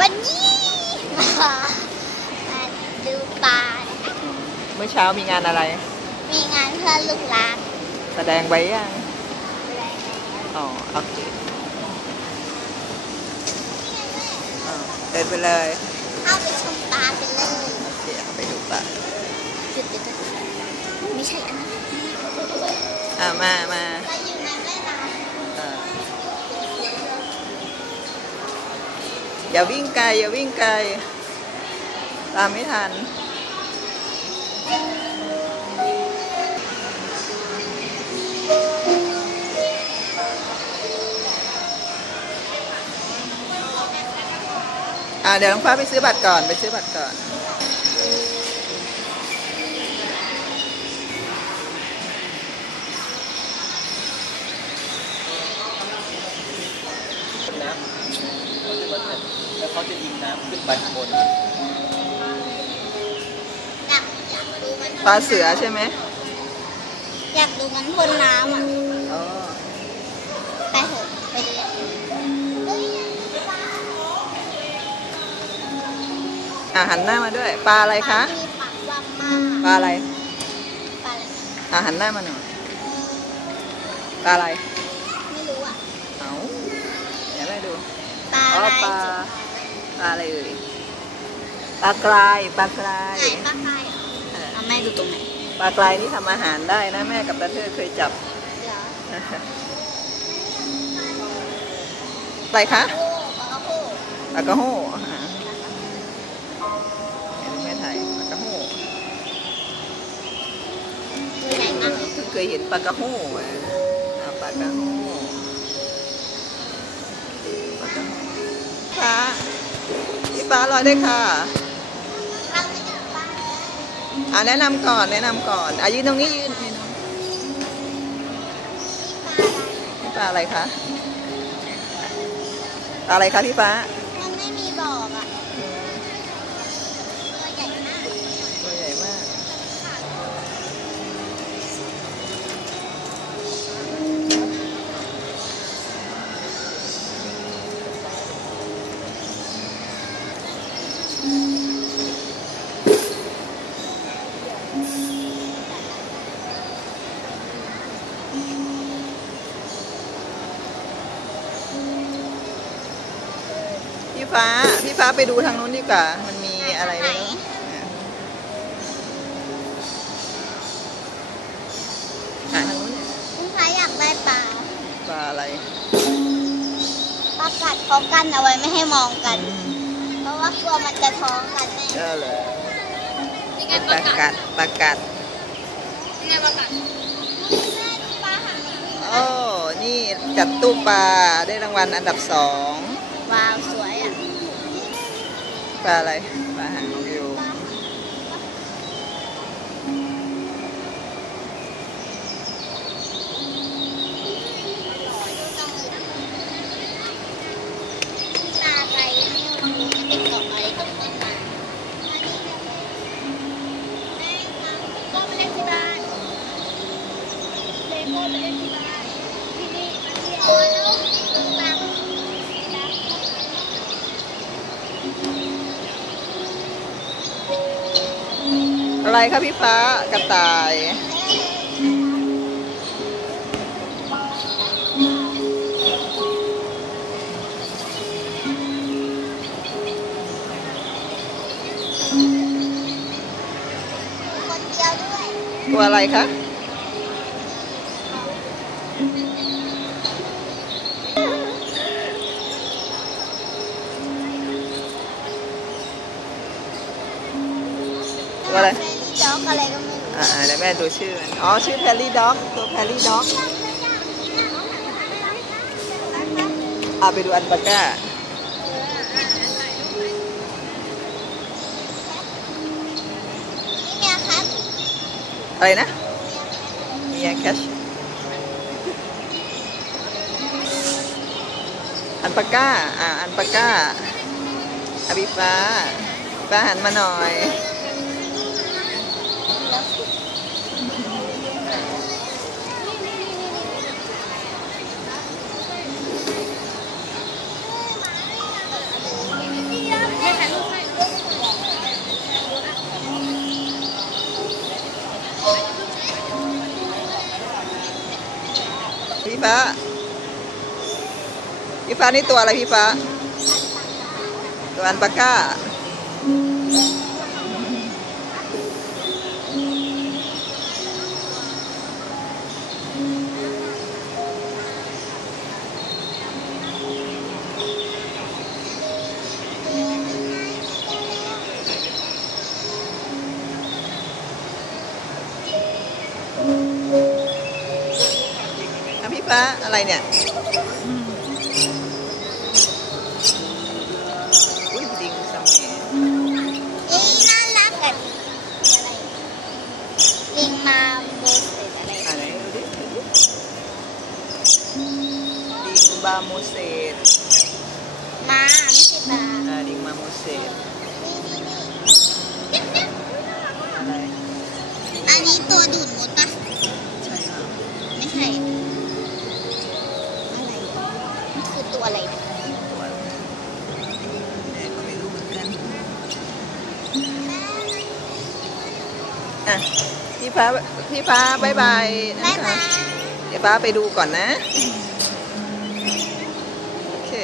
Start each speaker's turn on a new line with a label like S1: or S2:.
S1: วันนี้มามาดูปลานะคะ
S2: เมื่อเช้ามีงานอะไร
S1: มีงานเพื่อนลูกหลาน
S2: แสดงไว้ยัง
S1: อะไรนะ
S2: อ๋อโอเคอ่าเดินไปเลย
S1: เข้าไปชมปลากันเลย
S2: โอเคเอาไปดูปะ
S1: จุดเด็ดไม่ใช่อันนั้น
S2: อ่ามามา
S1: เราอยู่ในแม่น้
S2: อ่า อย่าวิ่งไกลอย่าวิ่งไกล ตามไม่ทัน อ่าเดี๋ยวน้องฟ้าไปซื้อบัตรก่อนไปซื้อบัตรก่อน
S3: น้ำเขาจะมาแล้วเขา จะยิงน้ำขึ้นไปข้างบนำ
S1: อยากอยากดูมัน
S2: ปลาเสือใช่ไหม
S1: อยากดูมันพ่นน้ำอะ
S2: อ๋อ
S1: ไปเถอะไปเลยเฮ้ยปลา
S2: อ่าหันหน้ามาด้วย ปลาอะไรคะ
S1: มีปากว่างมาก
S2: ปลาอะไร
S1: ปลาอะไร
S2: อ่าหันหน้ามาหน่อย ปลาอะไร
S1: ไม่รู้อะ
S2: เอาเดี๋ยวแม่ดู
S1: ปลา
S2: อ๋อ
S1: อะไร
S2: ปลา ปลาอะไรเอ่ยปลากรายปลากราย
S1: ไหนปลาไข่เหรอ
S2: เออ
S1: เอาแม่ดูตรงไหน
S2: ปลากรายนี่ทำอาหารได้นะแม่กับตาเธอเคยจับ
S1: เดี๋ยว
S2: อะไรคะ
S1: โอ้ปลากระโห
S2: ปลากระโห้อ่าเห็นแม่ถ่ายปลากระโห้
S1: ตัวใหญ่มาก
S2: เพิ่งเคยเห็นปลากระโห้อะอ่าปลากระโห้ปลากระโห้ฟ้า พี่ฟ้ารอได้ค่ะอ่าแนะนำก่อนแนะนำก่อนอายืนตรงนี้ยืนพี่น้องพี่ปลาอะไรคะปลาอะไรคะพี่ฟ้า พี่ฟ้า พี่ฟ้าไปดูทางนู้นดีกว่า มันมีอะไรไหมเนี่ยอะทางนู้นเนี่ย
S1: คุณพายอยากได้ปลา
S2: ปลาอะไร
S1: ปลากัดเขากั้นเอาไว้ไม่ให้มองกัน
S2: อืม
S1: เพราะว่ากลัวมันจะท้องกันแน่
S2: เออเลย
S1: นี่ไง
S2: ปลากัดปลากัด
S1: นี่ไงปลากัด
S2: โอ้นี่จัดตู้ปลาได้รางวัลอันดับสอง
S1: ว้าวสวยอะ
S2: ปลาอะไรปลาหางนกยูง
S1: ปลาอะไรไม่รู้จะเป็นเกาะอะไรตรงต้นไม้แม่ครับก็ไปเล่นที่บ้านเลโก้ไปเล่นที่บ้านที่นี่โอ้แล้วปลา
S2: อะไรคะพี่ฟ้ากระต่าย
S1: คนเดียวด้วย
S2: ตัวอะไรคะ อะไร
S1: เฟรนลี่ด็อกอะไรก็ไม่รู้
S2: อ่าเดี๋ยวแม่ดูชื่อมันอ๋อชื่อแพรรี่ด็อกตัวแพรรี่ด็อกอ่าไปดูอันปาก้า
S1: นี่เมียครับ
S2: อะไรนะเมียแคชอันปาก้า อ่า อันปาก้าอาบิฟ้าฟ้าหันมาหน่อย ฟ้าพี่ฟ้านี่ตัวอะไรพี่ฟ้า ตัวอันปาก้า อะพี่ฟ้าอะไรเนี่ยอุ้ยดิงสมัย
S1: เอ๊ะน่ารักอะอะไรลิงมาโบสเสร็จอะไร
S2: อะไรดูดิดูดิดิงบาโมเสส
S1: มาไม่ใช่ปลา
S2: อ่าดิงมาโมเสสอะไร
S1: อันนี้ตัวดูดมดปะ
S2: ใช่ค่ะ
S1: ไม่ใช่ อะไรมันคื อตัวอะไรเนี่ย
S2: ตัวอะไรแม่ก็ไม่รู้เหมือนกันอะพี่ฟ้าพี่ฟ้าบายบายนะ
S1: บ๊าย
S2: คะ
S1: บาย
S2: เดี๋ยวฟ้าไปดูก่อนนะ
S1: บ